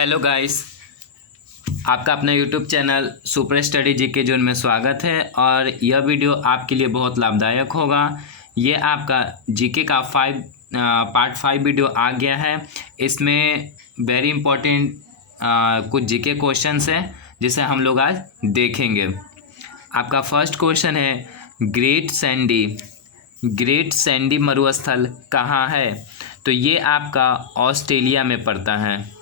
Hello guys, आपका अपना YouTube channel super study GK zone में स्वागत है। और यह वीडियो आपके लिए बहुत लाभदायक होगा। ये आपका जीके का पार्ट 5 वीडियो आ गया है। इसमें वेरी इंपॉर्टेंट कुछ जीके क्वेश्चंस हैं जिसे हम लोग आज देखेंगे। आपका फर्स्ट क्वेश्चन है, ग्रेट सैंडी मरुस्थल कहाँ है? तो ये आपका ऑस्ट्रेलिया में पड़ता है।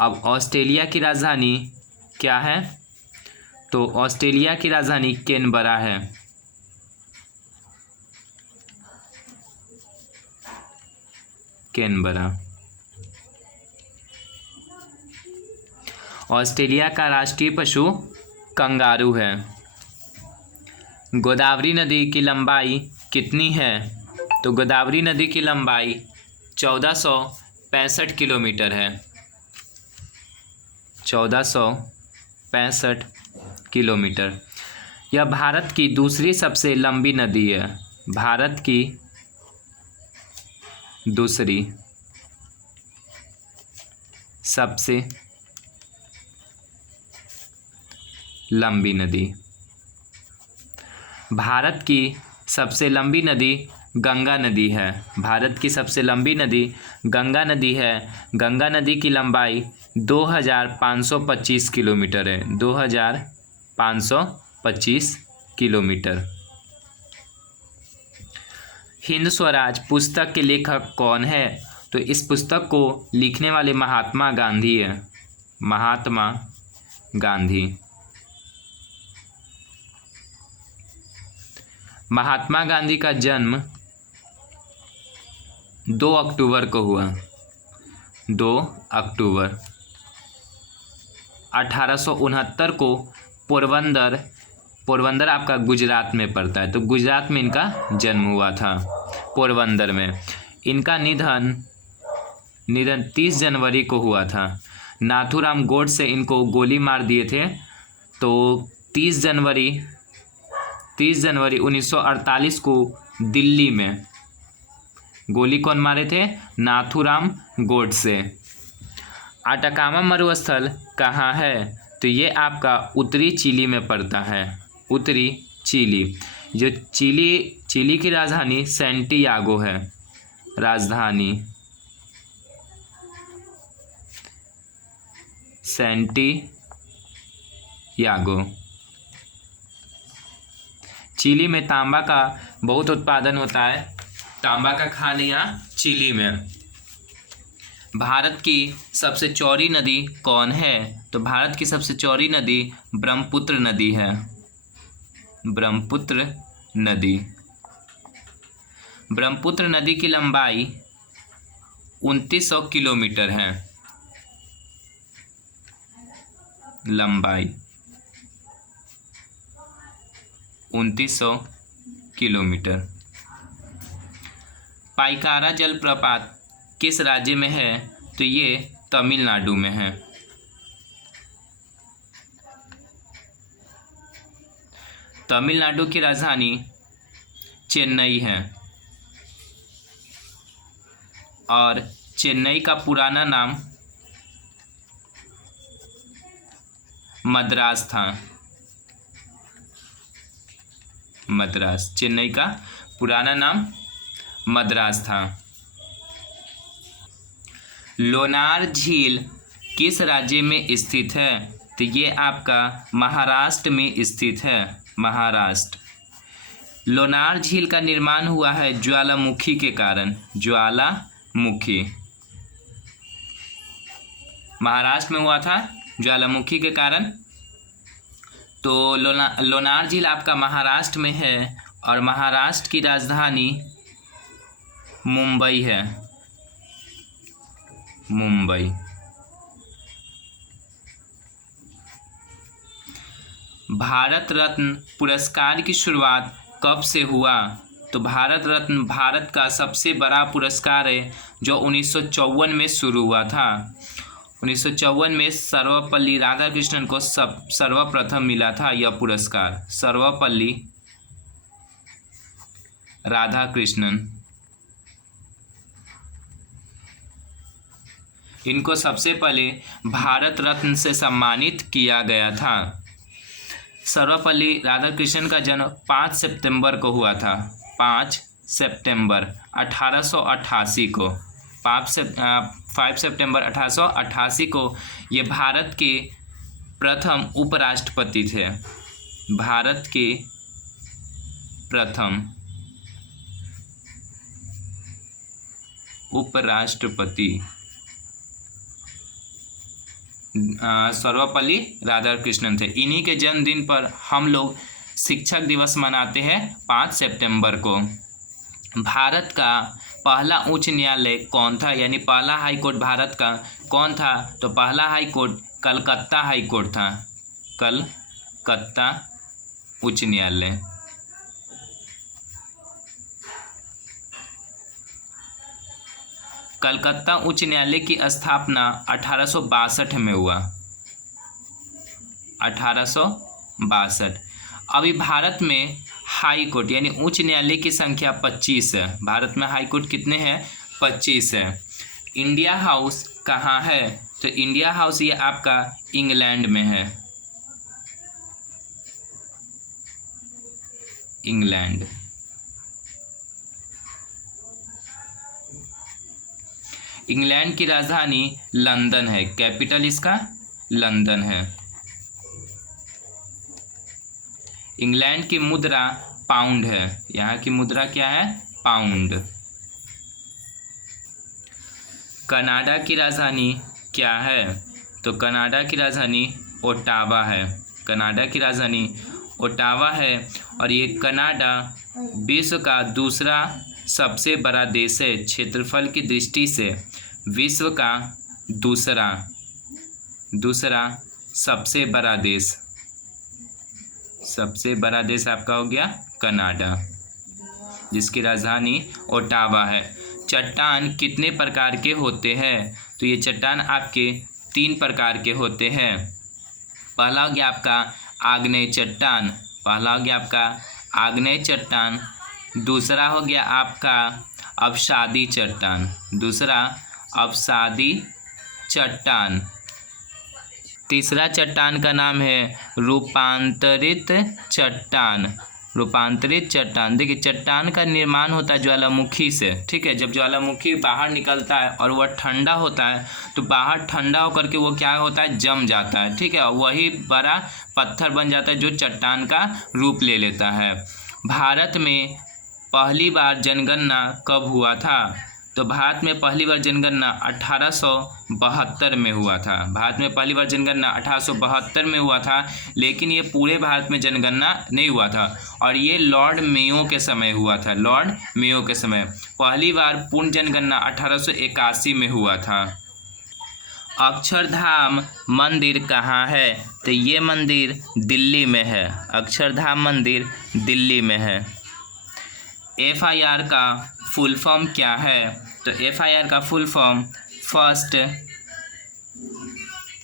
अब ऑस्ट्रेलिया की राजधानी क्या है? तो ऑस्ट्रेलिया की राजधानी कैनबरा है। कैनबरा। ऑस्ट्रेलिया का राष्ट्रीय पशु कंगारू है। गोदावरी नदी की लंबाई कितनी है? तो गोदावरी नदी की लंबाई 1465 किलोमीटर है। 1465 किलोमीटर। यह भारत की दूसरी सबसे लंबी नदी है। भारत की दूसरी सबसे लंबी नदी। भारत की सबसे लंबी नदी गंगा नदी है। भारत की सबसे लंबी नदी गंगा नदी है। गंगा नदी की लंबाई 2525 किलोमीटर है। 2525 किलोमीटर। हिंद स्वराज पुस्तक के लेखक कौन है? तो इस पुस्तक को लिखने वाले महात्मा गांधी है। महात्मा गांधी। महात्मा गांधी का जन्म 2 अक्टूबर को हुआ। 2 अक्टूबर 1869 को पोरबंदर आपका गुजरात में पड़ता है। तो गुजरात में इनका जन्म हुआ था, पोरबंदर में। इनका निधन 30 जनवरी को हुआ था। नाथूराम गोडसे इनको गोली मार दिए थे। तो 30 जनवरी 1948 को दिल्ली में गोली कौन मारे थे? नाथूराम गोडसे। अटाकामा मरुस्थल कहाँ है? तो ये आपका उत्तरी चिली में पड़ता है। उत्तरी चिली। जो चिली की राजधानी सैंटियागो है। राजधानी सैंटियागो। चिली में तांबा का बहुत उत्पादन होता है। तांबा का खान यहाँ चिली में। भारत की सबसे चौड़ी नदी कौन है? तो भारत की सबसे चौड़ी नदी ब्रह्मपुत्र नदी है। ब्रह्मपुत्र नदी। ब्रह्मपुत्र नदी की लंबाई 2900 किलोमीटर है। लंबाई 2900 किलोमीटर। पाइकारा जलप्रपात किस राज्य में है? तो ये तमिलनाडु में है। तमिलनाडु की राजधानी चेन्नई है। और चेन्नई का पुराना नाम मद्रास था। मद्रास। चेन्नई का पुराना नाम मद्रास था। लोनार झील किस राज्य में स्थित है? तो ये आपका महाराष्ट्र में स्थित है। महाराष्ट्र। लोनार झील का निर्माण हुआ है ज्वालामुखी के कारण। ज्वालामुखी। महाराष्ट्र में हुआ था ज्वालामुखी के कारण। तो लोनार झील आपका महाराष्ट्र में है। और महाराष्ट्र की राजधानी मुंबई है। मुंबई। भारत रत्न पुरस्कार की शुरुआत कब से हुआ? तो भारत रत्न भारत का सबसे बड़ा पुरस्कार है जो 1954 में शुरू हुआ था। 1954 में सर्वपल्ली राधाकृष्णन को सर्वप्रथम मिला था यह पुरस्कार। सर्वपल्ली राधाकृष्णन। इनको सबसे पहले भारत रत्न से सम्मानित किया गया था। सर्वपल्ली राधाकृष्णन का जन्म 5 सितंबर को हुआ था। 5 सितंबर 1888 को 5 सितंबर 1888 को ये भारत के प्रथम उपराष्ट्रपति थे। भारत के प्रथम उपराष्ट्रपति सर्वपल्ली राधाकृष्णन थे। इन्हीं के जन्मदिन पर हम लोग शिक्षक दिवस मनाते हैं 5 सितंबर को। भारत का पहला उच्च न्यायालय कौन था, यानी पहला हाई कोर्ट भारत का कौन था? तो पहला high court Calcutta high court था। कलकत्ता उच्च न्यायालय। कलकत्ता उच्च न्यायालय की स्थापना 1862 में हुआ। 1862। अभी भारत में हाई कोर्ट यानी उच्च न्यायालय की संख्या 25 है। भारत में हाई कोर्ट कितने हैं? 25 है। इंडिया हाउस कहाँ है? तो इंडिया हाउस ये आपका इंग्लैंड में है। इंग्लैंड। इंग्लैंड की राजधानी लंदन है। कैपिटल इसका लंदन है। इंग्लैंड की मुद्रा पाउंड है। यहाँ की मुद्रा क्या है? पाउंड। कनाडा की राजधानी क्या है? तो कनाडा की राजधानी ओटावा है। कनाडा की राजधानी ओटावा है। और ये कनाडा विश्व का दूसरा सबसे बड़ा देश है। क्षेत्रफल की दृष्टि से विश्व का दूसरा सबसे बड़ा देश। सबसे बड़ा देश आपका हो गया कनाडा, जिसकी राजधानी ओटावा है। चट्टान कितने प्रकार के होते हैं? तो ये चट्टान आपके 3 प्रकार के होते हैं। पहला हो गया आपका आग्नेय चट्टान। पहला हो गया आपका आग्नेय चट्टान। दूसरा हो गया आपका अवसादी चट्टान। दूसरा अवसादी चट्टान। तीसरा चट्टान का नाम है रूपांतरित चट्टान। रूपांतरित चट्टान। देखिए चट्टान का निर्माण होता है ज्वालामुखी से। ठीक है, जब ज्वालामुखी बाहर निकलता है और वह ठंडा होता है तो बाहर ठंडा होकर के वो क्या होता है? जम जाता है। ठीक है, वही बड़ा पत्थर बन जाता है जो चट्टान का रूप ले लेता है। भारत में पहली बार जनगणना कब हुआ था? तो भारत में पहली बार जनगणना 1872 में हुआ था। भारत में पहली बार जनगणना 1872 में हुआ था, लेकिन ये पूरे भारत में जनगणना नहीं हुआ था और ये लॉर्ड मेयो के समय हुआ था। लॉर्ड मेयो के समय पहली बार पूर्ण जनगणना 1881 में हुआ था। अक्षरधाम मंदिर कहाँ है? तो ये मंदिर दिल्ली में है। अक्षरधाम मंदिर दिल्ली में है। FIR का फुल फॉर्म क्या है? तो FIR का full form first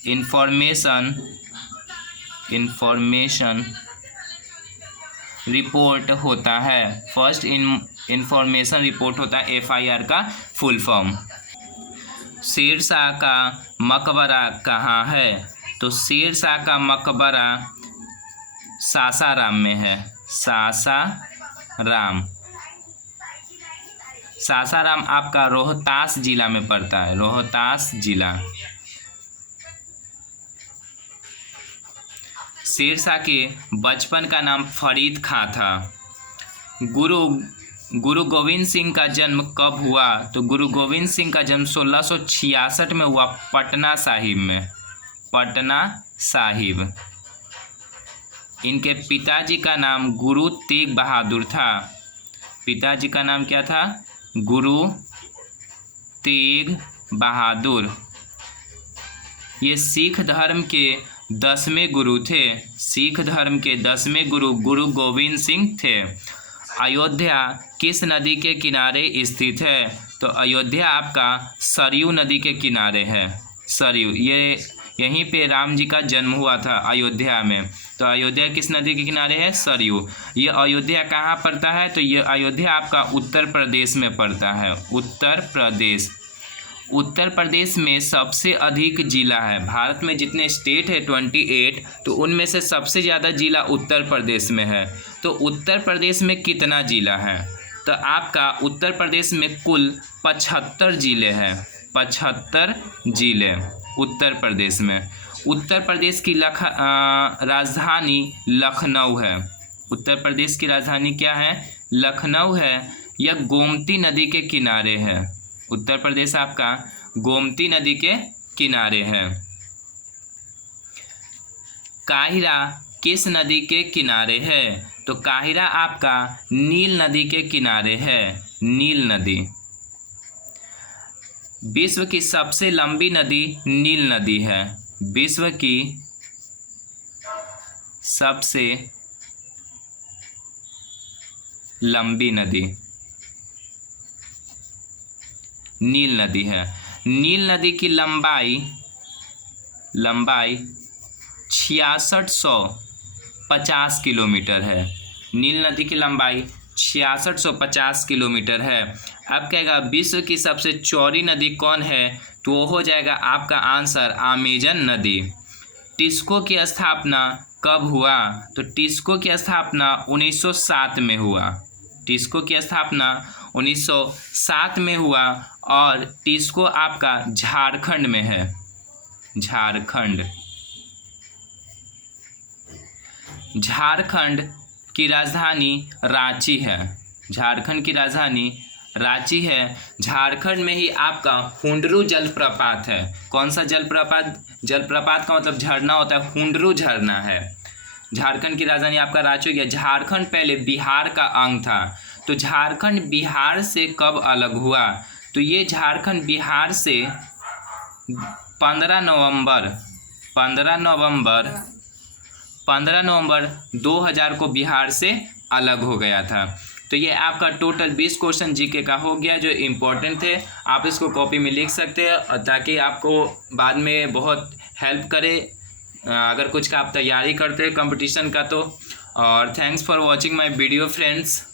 information report होता है। फर्स्ट इंफॉर्मेशन रिपोर्ट होता है FIR का फुल फॉर्म। शेरशाह का मकबरा कहाँ है? तो शेरशाह का मकबरा सासाराम में है। सासाराम। सासाराम आपका रोहतास जिला में पड़ता है। रोहतास जिला। शेरशाह के बचपन का नाम फरीद खां था। गुरु गोविंद सिंह का जन्म कब हुआ? तो गुरु गोविंद सिंह का जन्म 1666 में हुआ पटना साहिब में। पटना साहिब। इनके पिताजी का नाम गुरु तेग बहादुर था। पिताजी का नाम क्या था? गुरु तेग बहादुर। ये सिख धर्म के 10वें गुरु थे। सिख धर्म के 10वें गुरु गुरु गोविंद सिंह थे। अयोध्या किस नदी के किनारे स्थित है? तो अयोध्या आपका सरयू नदी के किनारे है। सरयू, ये यहीं पे राम जी का जन्म हुआ था अयोध्या में। तो अयोध्या किस नदी के किनारे है? सरयू। ये अयोध्या कहाँ पड़ता है? तो ये अयोध्या आपका उत्तर प्रदेश में पड़ता है। उत्तर प्रदेश। उत्तर प्रदेश में सबसे अधिक जिला है। भारत में जितने स्टेट है 28, तो उनमें से सबसे ज़्यादा जिला उत्तर प्रदेश में है। तो उत्तर प्रदेश में कितना जिला है? तो आपका उत्तर प्रदेश में कुल 75 जिले हैं। 75 जिले उत्तर प्रदेश में। उत्तर प्रदेश की राजधानी लखनऊ है। उत्तर प्रदेश की राजधानी क्या है? लखनऊ है। यह गोमती नदी के किनारे है। उत्तर प्रदेश आपका गोमती नदी के किनारे है। काहिरा किस नदी के किनारे है? तो काहिरा आपका नील नदी के किनारे है। नील नदी। विश्व की सबसे लंबी नदी नील नदी है। विश्व की सबसे लंबी नदी नील नदी है। नील नदी की लंबाई 6650 किलोमीटर है। नील नदी की लंबाई 6650 किलोमीटर है। अब कहेगा विश्व की सबसे चौड़ी नदी कौन है? तो वो हो जाएगा आपका आंसर अमेजन नदी। टिस्को की स्थापना कब हुआ? तो टिस्को की स्थापना 1907 में हुआ। टिस्को की स्थापना 1907 में हुआ और टिस्को आपका झारखंड में है। झारखंड। झारखंड की राजधानी रांची है। झारखंड की राजधानी रांची है। झारखंड में ही आपका हुंडरू जलप्रपात है। कौन सा जलप्रपात? जलप्रपात का मतलब झरना होता है, हुंडरू झरना है। झारखंड की राजधानी आपका रांची हो गया। झारखंड पहले बिहार का अंग था। तो झारखंड बिहार से कब अलग हुआ? तो ये झारखंड बिहार से 15 नवंबर 2000 को बिहार से अलग हो गया था। तो ये आपका टोटल 20 क्वेश्चन जीके का हो गया जो इम्पोर्टेंट थे। आप इसको कॉपी में लिख सकते हैं ताकि आपको बाद में बहुत हेल्प करे अगर कुछ का आप तैयारी करते हैं कंपटीशन का तो। और thanks for watching my video friends.